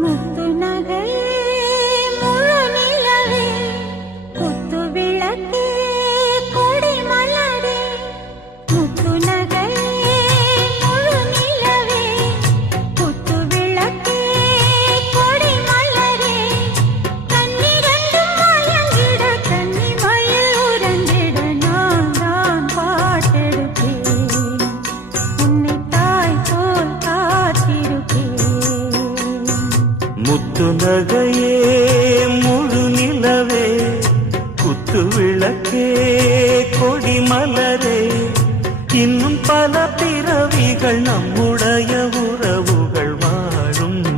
முத்து நகையே முழு நிலவே குத்து விளக்கே கொடி மலரே முத்து நகையே முழு நிலவே குத்து விளக்கே கொடி மலரே கண்ணிரண்டும் மயங்கிட கன்னி மயில் உறங்கிட நான் தான் பாட்டெடுப்பேன் உன்னை தாய் போல் காத்திருப்பேன் முத்து நகையே முழு நிலவே குத்து விளக்கே கொடி மலரே இன்னும் பல பிறவிகள் நம்முடைய